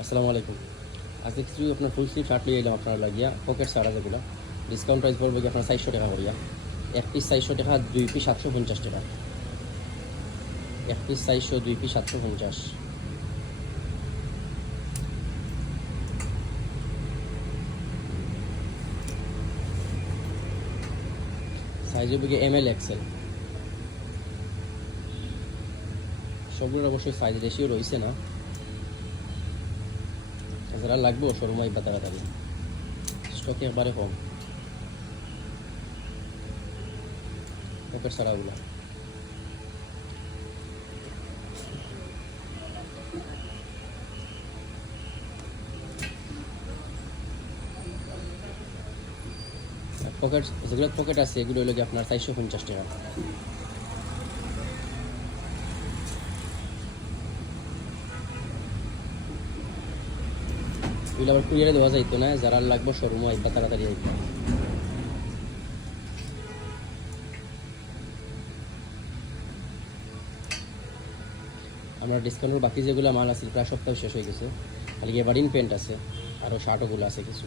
আসসালামু আলাইকুম। আজকে কিছু আপনার ফুল স্লিভ শার্ট লিয়ে এলাম আপনার লাগিয়া পকেট ছাড়া যেগুলো ডিসকাউন্ট প্রাইস পড়বে কি আপনার 400 টাকা করিয়া। এক পিস 400 টাকা, 2 পিস 750 টাকা। এক পিস 400, 2 পিস 750। সাইজ হবে কি ML XL। সবগুলোর অবশ্যই সাইজ রেশিও রয়েছে না, যারা লাগবে শোরুম আইবা তাড়াতাড়ি, স্টক একবারে কম। পকেট ছাড়াগুলো পকেট, যেগুলো পকেট আছে এগুলো হলো কি আপনার 450 টাকা। এগুলো আবার কুরিয়ারে দেওয়া যাইতো না, যারা লাগবে শোরুম আইবা তাড়াতাড়ি আইবা। আমরা ডিসকাউন্টের বাকি যেগুলো মাল আছে প্রায় সপ্তাহ শেষ হয়ে গেছে, খালি এবারিং প্যান্ট আছে, আরও শার্টগুলো আছে কিছু।